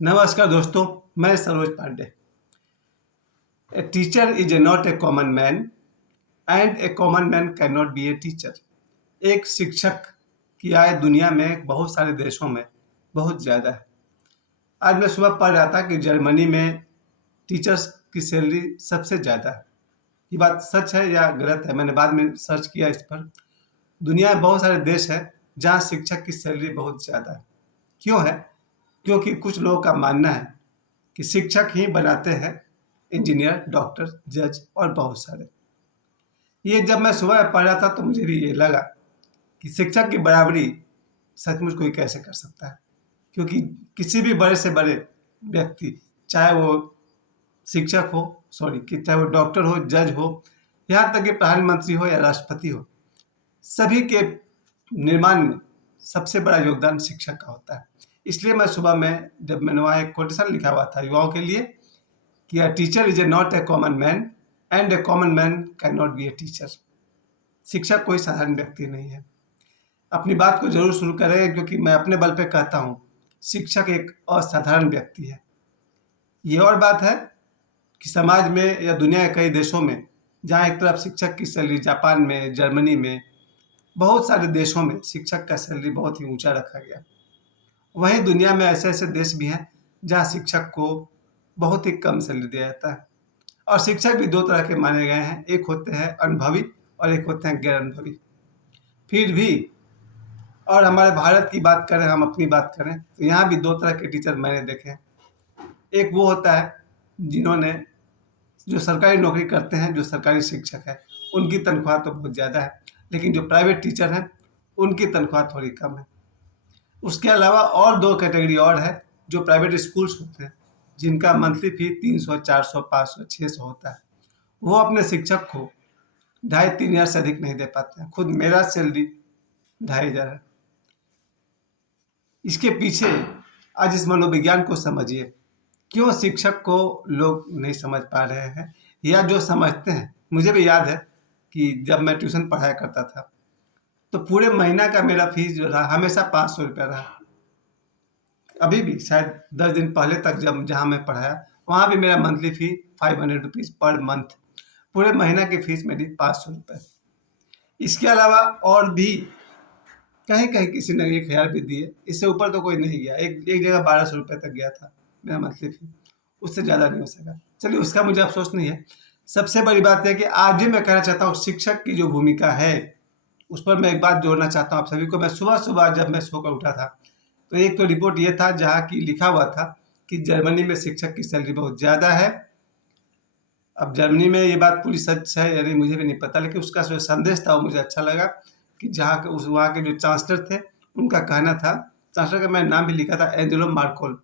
नमस्कार दोस्तों, मैं Saroj Pandey. A teacher is a not a common man and a common man can not be a teacher. एक शिक्षक की आय दुनिया में बहुत सारे देशों में बहुत ज़्यादा है। आज मैं सुबह पढ़ रहा था कि जर्मनी में टीचर्स की सैलरी सबसे ज़्यादा है। ये बात सच है या गलत है? मैंने बाद में सर्च किया इस पर। दुनिया में बहुत सारे देश हैं जहाँ शिक्षक की सैलरी बहुत ज़्यादा है। क्यों है? क्योंकि कुछ लोगों का मानना है कि शिक्षक ही बनाते हैं इंजीनियर, डॉक्टर, जज और बहुत सारे। ये जब मैं सुबह पढ़ रहा था तो मुझे भी ये लगा कि शिक्षक की बराबरी सचमुच कोई कैसे कर सकता है। क्योंकि किसी भी बड़े से बड़े व्यक्ति, चाहे वो शिक्षक हो, कि चाहे वो डॉक्टर हो, जज हो, यहाँ तक कि प्रधानमंत्री हो या राष्ट्रपति हो, सभी के निर्माण में सबसे बड़ा योगदान शिक्षक का होता है। इसलिए मैं सुबह में जब मैंने वहाँ एक कोटेशन लिखा हुआ था युवाओं के लिए कि a teacher is a not a common man and a common man can not be a teacher. शिक्षक कोई साधारण व्यक्ति नहीं है। अपनी बात को जरूर शुरू करें, क्योंकि मैं अपने बल पे कहता हूँ शिक्षक एक असाधारण व्यक्ति है। ये और बात है कि समाज में या दुनिया के कई देशों में जहाँ एक तरफ शिक्षक की सैलरी, जापान में, जर्मनी में, बहुत सारे देशों में शिक्षक का सैलरी बहुत ही ऊंचा रखा गया। वहीं दुनिया में ऐसे ऐसे देश भी हैं जहाँ शिक्षक को बहुत ही कम सैलरी दिया जाता है। और शिक्षक भी दो तरह के माने गए हैं, एक होते हैं अनुभवी और एक होते हैं गैर अनुभवी। फिर भी और हमारे भारत की बात करें, हम अपनी बात करें, तो यहाँ भी दो तरह के टीचर मैंने देखे हैं। एक वो होता है जिन्होंने जो सरकारी नौकरी करते हैं, जो सरकारी शिक्षक है, उनकी तनख्वाह तो बहुत ज़्यादा है, लेकिन जो प्राइवेट टीचर हैं उनकी तनख्वाह थोड़ी कम है। उसके अलावा और दो कैटेगरी और है, जो प्राइवेट स्कूल्स होते हैं, जिनका मंथली फी 300, 400, 500, 600 होता है। वो अपने शिक्षक को 2,500-3,000 से अधिक नहीं दे पाते हैं। खुद मेरा सैलरी 2,500 है। इसके पीछे आज इस मनोविज्ञान को समझिए। क्यों शिक्षक को लोग नहीं समझ पा रहे हैं, या जो समझते हैं। मुझे भी याद है कि जब मैं ट्यूशन पढ़ाया करता था तो पूरे महीना का मेरा फीस जो रहा हमेशा 500 रुपया रहा। अभी भी शायद 10 दिन पहले तक जब जहाँ मैं पढ़ाया वहाँ भी मेरा monthly fee 500 rupees per month. पूरे महीना की फीस मेरी 500 रुपये। इसके अलावा और भी कहीं कहीं किसी ने 1,000 भी दिए, इससे ऊपर तो कोई नहीं गया। एक एक जगह 1,200 रुपये तक गया था मेरा मंथली फी, उससे ज़्यादा नहीं हो सका। चलिए, उसका मुझे अफसोस नहीं है। सबसे बड़ी बात है कि आज भी मैं कहना चाहता हूँ शिक्षक की जो भूमिका है उस पर मैं एक बात जोड़ना चाहता हूँ आप सभी को। मैं सुबह सुबह जब मैं सोकर उठा था तो एक तो रिपोर्ट ये था जहाँ की लिखा हुआ था कि जर्मनी में शिक्षक की सैलरी बहुत ज़्यादा है। अब जर्मनी में ये बात पूरी सच है या नहीं मुझे भी नहीं पता, लेकिन उसका जो संदेश था वो मुझे अच्छा लगा कि जहाँ के वहाँ के जो चांसलर थे उनका कहना था, चांसलर का मैंने नाम भी लिखा था, एंजेलो मार्कोल।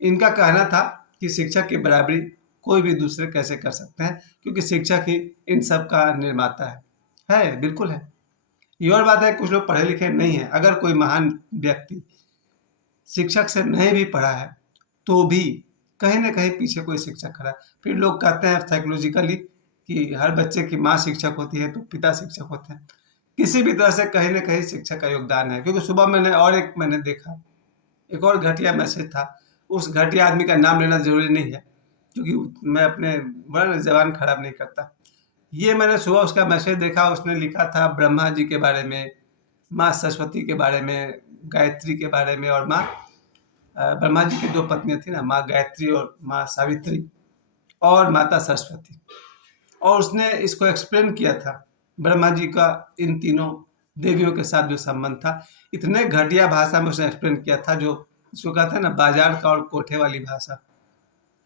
इनका कहना था कि शिक्षक की बराबरी कोई भी दूसरे कैसे कर सकते हैं, क्योंकि शिक्षक ही इन सब का निर्माता है। बिल्कुल है। ये और बात है कुछ लोग पढ़े लिखे नहीं है। अगर कोई महान व्यक्ति शिक्षक से नहीं भी पढ़ा है तो भी कहीं ना कहीं पीछे कोई शिक्षक खड़ा है। फिर लोग कहते हैं साइकोलॉजिकली कि हर बच्चे की माँ शिक्षक होती है तो पिता शिक्षक होते हैं। किसी भी तरह से कहीं ना कहीं शिक्षक का योगदान है। क्योंकि सुबह मैंने देखा एक और घटिया मैसेज था। उस घटिया आदमी का नाम लेना जरूरी नहीं है, क्योंकि मैं अपने बड़ा जबान खराब नहीं करता। ये मैंने सुबह उसका मैसेज देखा, उसने लिखा था ब्रह्मा जी के बारे में, माँ सरस्वती के बारे में, गायत्री के बारे में, और माँ ब्रह्मा जी की दो पत्नियां थी ना, माँ गायत्री और माँ सावित्री और माता सरस्वती। और उसने इसको एक्सप्लेन किया था ब्रह्मा जी का इन तीनों देवियों के साथ जो संबंध था, इतने घटिया भाषा में उसने एक्सप्लेन किया था, जो इसको कहते हैं ना बाजार का और कोठे वाली भाषा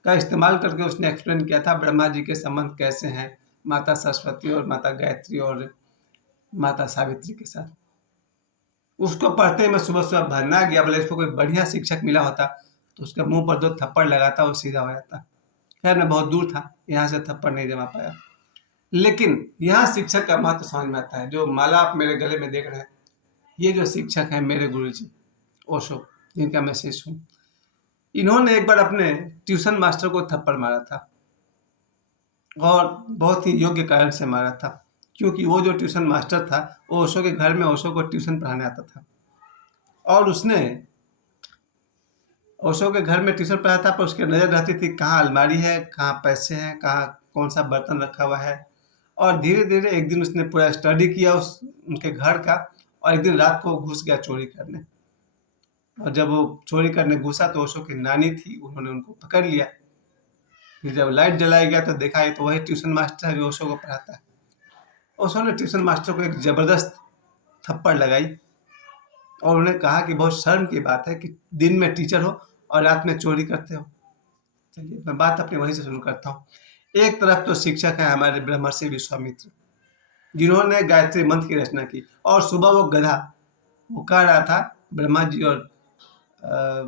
का इस्तेमाल करके उसने एक्सप्लेन किया था ब्रह्मा जी के संबंध कैसे हैं माता सरस्वती और माता गायत्री और माता सावित्री के साथ। उसको पढ़ते ही मैं सुबह सुबह भरना गया, बोले इसको कोई बढ़िया शिक्षक मिला होता तो उसके मुंह पर 2 थप्पड़ लगाता, वो सीधा हो जाता। खैर मैं बहुत दूर था, यहाँ से थप्पड़ नहीं जमा पाया। लेकिन यहाँ शिक्षक का महत्व समझ में आता है। जो माला आप मेरे गले में देख रहे हैं, ये जो शिक्षक हैं मेरे गुरुजी ओशो, जिनका मैं शिष्य हूँ, इन्होंने एक बार अपने ट्यूशन मास्टर को थप्पड़ मारा था, और बहुत ही योग्य कारण से मारा था। क्योंकि वो जो ट्यूशन मास्टर था वो ओशो के घर में ओशो को ट्यूशन पढ़ाने आता था, और उसने ओशो के घर में ट्यूशन पढ़ाता था, पर उसकी नज़र रहती थी कहाँ अलमारी है, कहाँ पैसे हैं, कहाँ कौन सा बर्तन रखा हुआ है। और धीरे धीरे एक दिन उसने पूरा स्टडी किया उस उनके घर का, और एक दिन रात को घुस गया चोरी करने। और जब वो चोरी करने घुसा तो ओशो की नानी थी, उन्होंने उनको पकड़ लिया। फिर जब लाइट जलाया गया तो देखा ये तो वही ट्यूशन मास्टर है जो ओशो को पढ़ाता है। ओशो ने ट्यूशन मास्टर को एक ज़बरदस्त थप्पड़ लगाई और उन्हें कहा कि बहुत शर्म की बात है कि दिन में टीचर हो और रात में चोरी करते हो। चलिए मैं बात अपनी वहीं से शुरू करता हूँ। एक तरफ तो शिक्षक है हमारे ब्रह्मर्षि विश्वामित्र, जिन्होंने गायत्री मंत्र की रचना की, और सुबह वो गधा वो कह रहा था ब्रह्मा जी और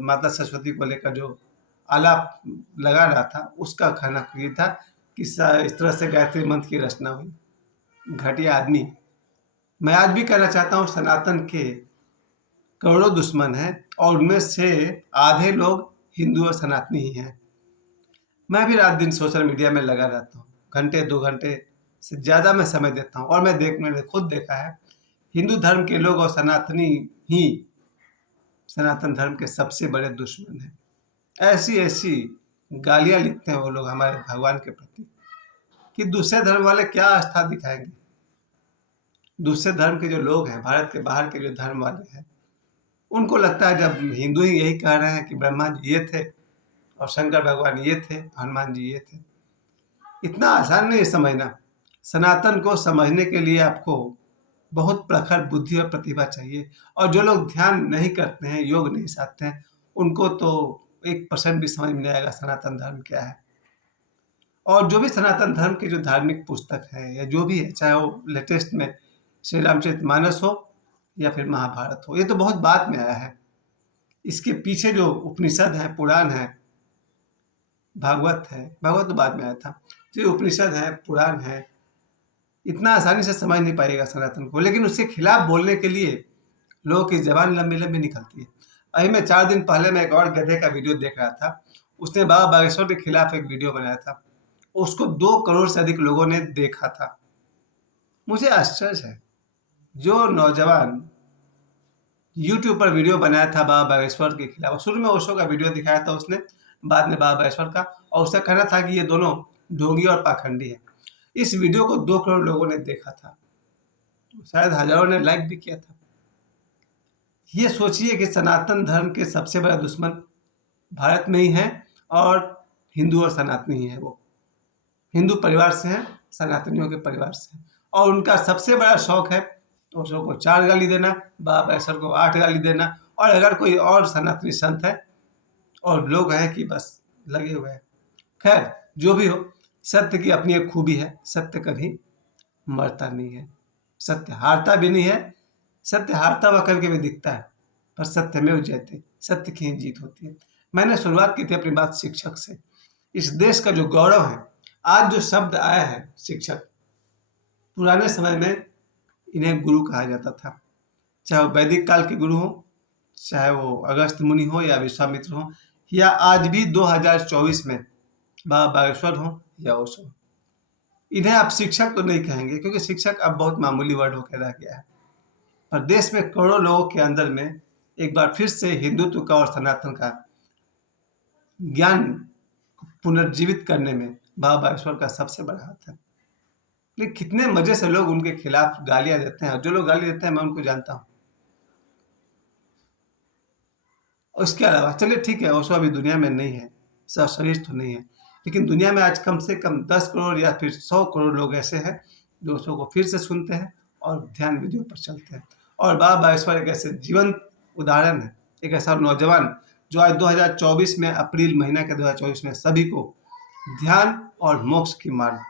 माता सरस्वती को लेकर जो आलाप लगा रहा था, उसका कहना ये था कि इस तरह से गायत्री मंत्र की रचना हुई। घटिया आदमी। मैं आज भी कहना चाहता हूँ सनातन के करोड़ों दुश्मन हैं और उनमें से आधे लोग हिंदू और सनातनी ही हैं। मैं भी रात दिन सोशल मीडिया में लगा रहता हूँ, घंटे 2 घंटे से ज़्यादा मैं समय देता हूँ, और मैंने खुद देखा है हिंदू धर्म के लोग और सनातनी ही सनातन धर्म के सबसे बड़े दुश्मन हैं। ऐसी ऐसी गालियाँ लिखते हैं वो लोग हमारे भगवान के प्रति कि दूसरे धर्म वाले क्या आस्था दिखाएंगे। दूसरे धर्म के जो लोग हैं, भारत के बाहर के जो धर्म वाले हैं, उनको लगता है जब हिंदू ही यही कह रहे हैं कि ब्रह्मा जी ये थे और शंकर भगवान ये थे, हनुमान जी ये थे। इतना आसान नहीं है समझना। सनातन को समझने के लिए आपको बहुत प्रखर बुद्धि और प्रतिभा चाहिए, और जो लोग ध्यान नहीं करते हैं, योग नहीं साधते हैं, उनको तो 1% भी समझ में नहीं आएगा सनातन धर्म क्या है। और जो भी सनातन धर्म की जो धार्मिक पुस्तक है या जो भी है, चाहे वो लेटेस्ट में श्री रामचरितमानस हो या फिर महाभारत हो, ये तो बहुत बाद में आया है। इसके पीछे जो उपनिषद है, पुराण है, भागवत है, भागवत तो बाद में आया था, जो उपनिषद है, पुराण है, इतना आसानी से समझ नहीं पाएगा सनातन को। लेकिन उसके खिलाफ बोलने के लिए लोगों की जबान लंबी लंबी निकलती है। अभी मैं 4 दिन पहले मैं एक और गधे का वीडियो देख रहा था। उसने बाबा बागेश्वर के खिलाफ एक वीडियो बनाया था, उसको 2 करोड़ से अधिक लोगों ने देखा था। मुझे आश्चर्य है, जो नौजवान यूट्यूब पर वीडियो बनाया था बाबा बागेश्वर के खिलाफ, शुरू में ओशो का वीडियो दिखाया था उसने, बाद में बाबा बागेश्वर का, और उसका कहना था कि ये दोनों ढोंगी और पाखंडी है। इस वीडियो को 2 करोड़ लोगों ने देखा था, शायद हजारों ने लाइक भी किया था। ये सोचिए कि सनातन धर्म के सबसे बड़ा दुश्मन भारत में ही है, और हिंदू और सनातनी ही है। वो हिंदू परिवार से हैं, सनातनियों के परिवार से हैं, और उनका सबसे बड़ा शौक है ओशो को 4 गाली देना, बाबा बागेश्वर को 8 गाली देना, और अगर कोई और सनातनी संत है और लोग हैं कि बस लगे हुए हैं। खैर जो भी हो, सत्य की अपनी एक खूबी है, सत्य कभी मरता नहीं है, सत्य हारता भी नहीं है। सत्य हारता हुआ कभी कभी दिखता है, पर सत्य में जयते, सत्य की ही जीत होती है। मैंने शुरुआत की थी अपनी बात शिक्षक से। इस देश का जो गौरव है, आज जो शब्द आया है शिक्षक, पुराने समय में इन्हें गुरु कहा जाता था। चाहे वो वैदिक काल के गुरु हो, चाहे वो अगस्त्य मुनि हो या विश्वामित्र हो, या आज भी 2024 में बाबा बागेश्वर हो या ओशो। इन्हें आप शिक्षक तो नहीं कहेंगे, क्योंकि शिक्षक अब बहुत मामूली वर्ड होकर रह गया है। पर देश में करोड़ों लोगों के अंदर में एक बार फिर से हिंदुत्व का और सनातन का ज्ञान पुनर्जीवित करने में बाबा बागेश्वर का सबसे बड़ा हाथ है। लेकिन कितने मजे से लोग उनके खिलाफ गालियां देते हैं, और जो लोग गाली देते हैं मैं उनको जानता हूँ। और इसके अलावा चलिए ठीक है, ओशो अभी दुनिया में नहीं है, शरीर तो नहीं है, लेकिन दुनिया में आज कम से कम 10 करोड़ या फिर 100 करोड़ लोग ऐसे हैं जो ओशो को फिर से सुनते हैं और ध्यान विधियों पर चलते हैं। और बाबा बागेश्वर एक ऐसे जीवंत उदाहरण है, एक ऐसा नौजवान जो आज 2024 में, अप्रैल महीना के 2024 में सभी को ध्यान और मोक्ष की मार्ग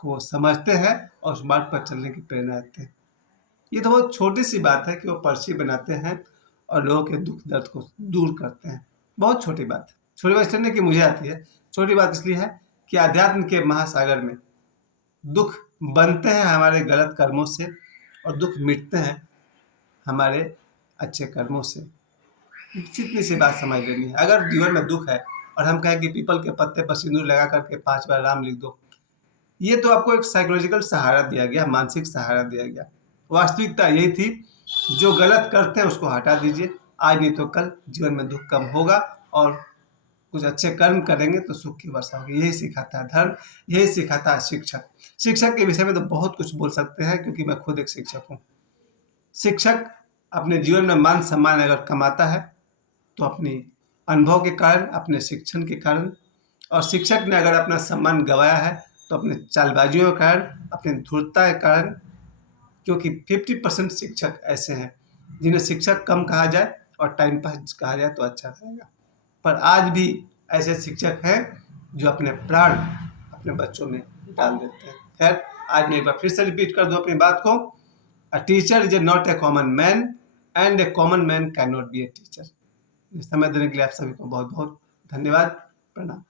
को समझते हैं और उस मार्ग पर चलने की प्रेरणा देते हैं। ये तो बहुत छोटी सी बात है कि वो पर्ची बनाते हैं और लोगों के दुख दर्द को दूर करते हैं। बहुत छोटी बात है। छोटी बात इसलिए कि मुझे आती है, छोटी बात इसलिए है कि अध्यात्म के महासागर में दुख बनते हैं हमारे गलत कर्मों से, और दुख मिटते हैं हमारे अच्छे कर्मों से। जितनी सी बात समझ लेनी है। अगर जीवन में दुख है और हम कहें कि पीपल के पत्ते पर सिंदूर लगा करके 5 बार राम लिख दो, ये तो आपको एक साइकोलॉजिकल सहारा दिया गया, मानसिक सहारा दिया गया। वास्तविकता यही थी, जो गलत करते हैं उसको हटा दीजिए, आज नहीं तो कल जीवन में दुख कम होगा और कुछ अच्छे कर्म करेंगे तो सुख की वर्षा होगी। यही सिखाता है धर्म, यही सिखाता है शिक्षक। शिक्षक के विषय में तो बहुत कुछ बोल सकते हैं, क्योंकि मैं खुद एक शिक्षक हूँ। शिक्षक अपने जीवन में मान सम्मान अगर कमाता है तो अपनी अनुभव के कारण, अपने शिक्षण के कारण, और शिक्षक ने अगर अपना सम्मान गंवाया है तो अपने चालबाजियों के कारण, अपनी धूर्तता के कारण। क्योंकि 50% शिक्षक ऐसे हैं जिन्हें शिक्षक कम कहा जाए और टाइम पास कहा जाए तो अच्छा रहेगा। पर आज भी ऐसे शिक्षक हैं जो अपने प्राण अपने बच्चों में डाल देते हैं। खैर, आज मैं एक बार फिर से रिपीट कर दूं अपनी बात को, a teacher is not a common man and a common man can not be a teacher. समय देने के लिए आप सभी को बहुत बहुत धन्यवाद। प्रणाम।